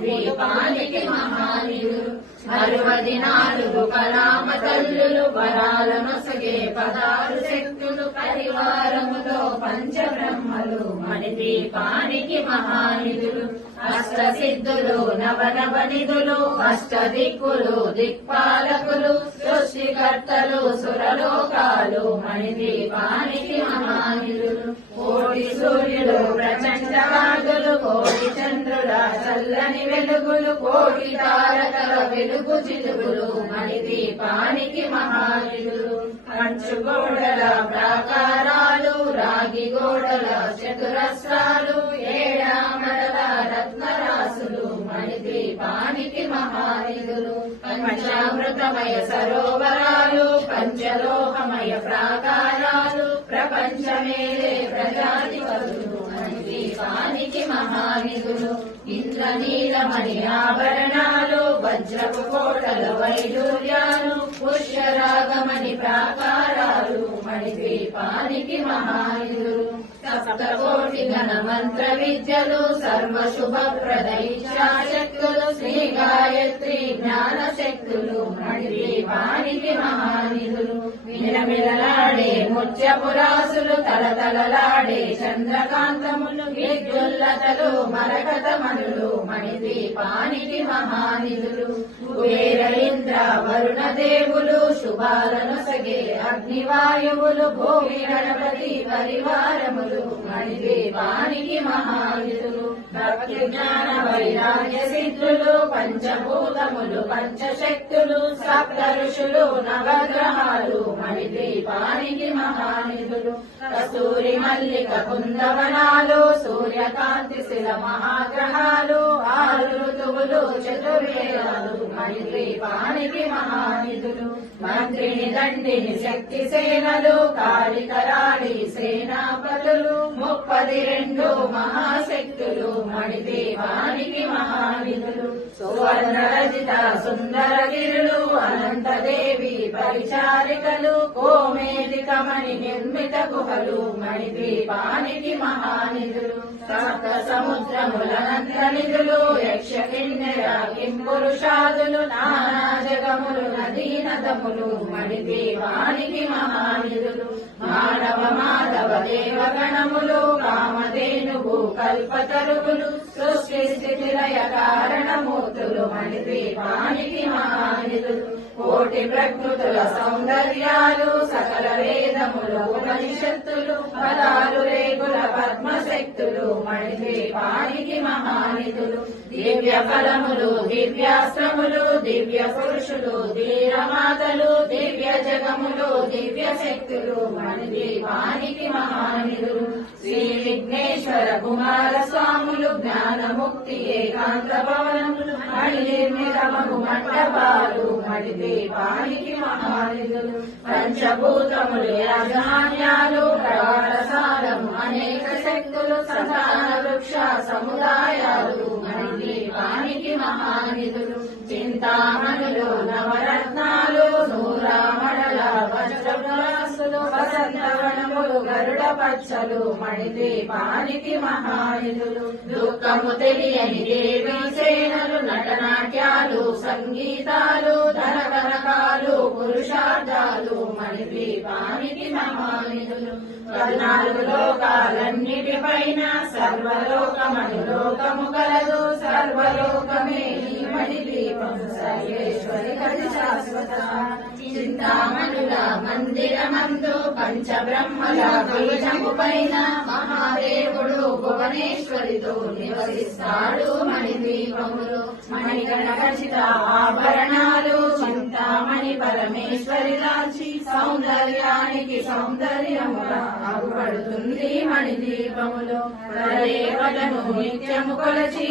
మణిద్వీపానికి మహానిధులు 64 కళామ తల్లులు వరాలనొసగే 16 శక్తులు పరివారముతో పంచబ్రహ్మలు మణిద్వీపానికి మహానిధులు అష్టసిద్ధులు నవనవనిధులు అష్టదిక్కులు దిక్పాలకులు సృష్టికర్తలు సురలోకాలు మణిద్వీపానికి మహానిధులు కోటి సూర్యులు ప్రచండవాదులు కోటి చంద్రుల చల్లని వెలుగులు కోటి తారకల వెలుగు చిలుగులు మణిద్వీపానికి మహానిధులు పంచుగోడల ప్రాకారాలు రాగి గోడల చతురస్రాలు ఏడామడల రత్నరాసులు మణిద్వీపానికి మహానిధులు పంచామృతమయ సరోవరాలు పంచలోహమయ ప్రాకారాలు ప్రపంచమేలే ప్రజాధిపతులు మణిద్వీపానికి మహానిధులు ఇంద్రనీలమణి ఆభరణాలు వజ్రపు కోటల వైడూర్యాలు పుష్యరాగమణి ప్రాకారాలు మణిద్వీపానికి మహానిధులు సప్తకోటి ఘన మంత్ర విద్యలు సర్వశుభప్రద ఇచ్ఛాశక్తులు శ్రీ గాయత్రి జ్ఞాన శక్తులు మణిద్వీపానికి మహానిధులు మిలమిలలాడే ముత్యపురాసులు తలతలలాడే చంద్రకాంతములు విద్యుల్లతలు మరకతమణులు మణిద్వీపానికి మహానిధులు కుబేర ఇంద్ర వరుణ దేవులు శుభాలనొసగే అగ్నివాయువులు భూమి గణపతి పరివారములు మణిద్వీపానికి మహానిధులు భక్తి జ్ఞాన వైరాగ్య సిద్ధులు పంచభూతములు పంచశక్తులు సప్త ఋషులు నవగ్రహాలు మణిద్వీపానికి మహానిధులు కస్తూరి మల్లిక కుందవనాలు సూర్యకాంతి శిల మహాగ్రహాలు 6 ఋతువులు చతుర్వేదాలు మణిద్వీపానికి మహానిధులు మంత్రిని దండిని శక్తి సేనలు కాళికరాళి సేనాపతులు 32 మహాశక్తులు మణిద్వీపానికి మహానిధులు సువర్ణ రజిత సుందర గిరులు అనంతదేవి పరిచారికలు కోమేదికమణి నిర్మిత గుహలు మణిద్వీపానికి మహానిధులు సప్త సముద్రములనంత నిధులు యక్ష కిన్నెర కింపురుషాదులు నానా జగములు నదీనదములు మణిద్వీపానికి మహానిధులు మానవ మాధవ దేవగణములు కామధేనువు కల్పతరువులు సృష్టి స్థితి లయ కారణమూర్తులు మణిద్వీపానికి మహానిధులు కోటి ప్రకృతుల సౌందర్యాలు సకల వేదములు ఉపనిషత్తులు 16 రేగుల పద్మశక్తులు మణిద్వీపానికి మహానిధులు దివ్య ఫలములు దివ్యాశ్రములు దివ్య పురుషులు వీరమాతలు దివ్య జగములు దివ్య శక్తులు మణిద్వీపానికి మహానిధులు శ్రీ విఘ్నేశ్వర కుమార స్వాములు జ్ఞానముక్తి ఏకాంత భవనములు మణినిర్మితమగు మండపాలు మణిద్వీపానికి మహానిధులు పంచభూతములు యాజమాన్యాలు ప్రవారసాలము అనేక శక్తులు సంతాన వృక్ష సముదాయాలు మణిద్వీపానికి మహానిధులు చింతామణులు నవరత్నాలు నూరామణల వజ్రపురాసులు వసంతవనములు గరుడ పచ్చలు మణిద్వీపానికి మహానిధులు దుఃఖము తెలియని దేవి సేనలు నటనాట్యాలు సంగీతాలు ధనకనకాలు పురుషార్థాలు మణిద్వీపానికి మహానిధులు 14 లోకాలన్నిటిపైన సర్వలోకమను లోకము కలదు సర్వలోకమే మణిద్వీపము సర్వేశ్వరి కది శాశ్వత చింతామణుల మందిరమందు పంచబ్రహ్మల బీజము పైన మహాదేవుడు భువనేశ్వరితో నివసిస్తాడు మణిద్వీపములో మణిగణ ఖచ్చిత ఆభరణాలు చింతామణి పరమేశ్వరి రాచి సౌందర్యానికి సౌందర్యముగా అగుపడుతుంది మణిద్వీపములో దేవతను నిత్యము కొలచి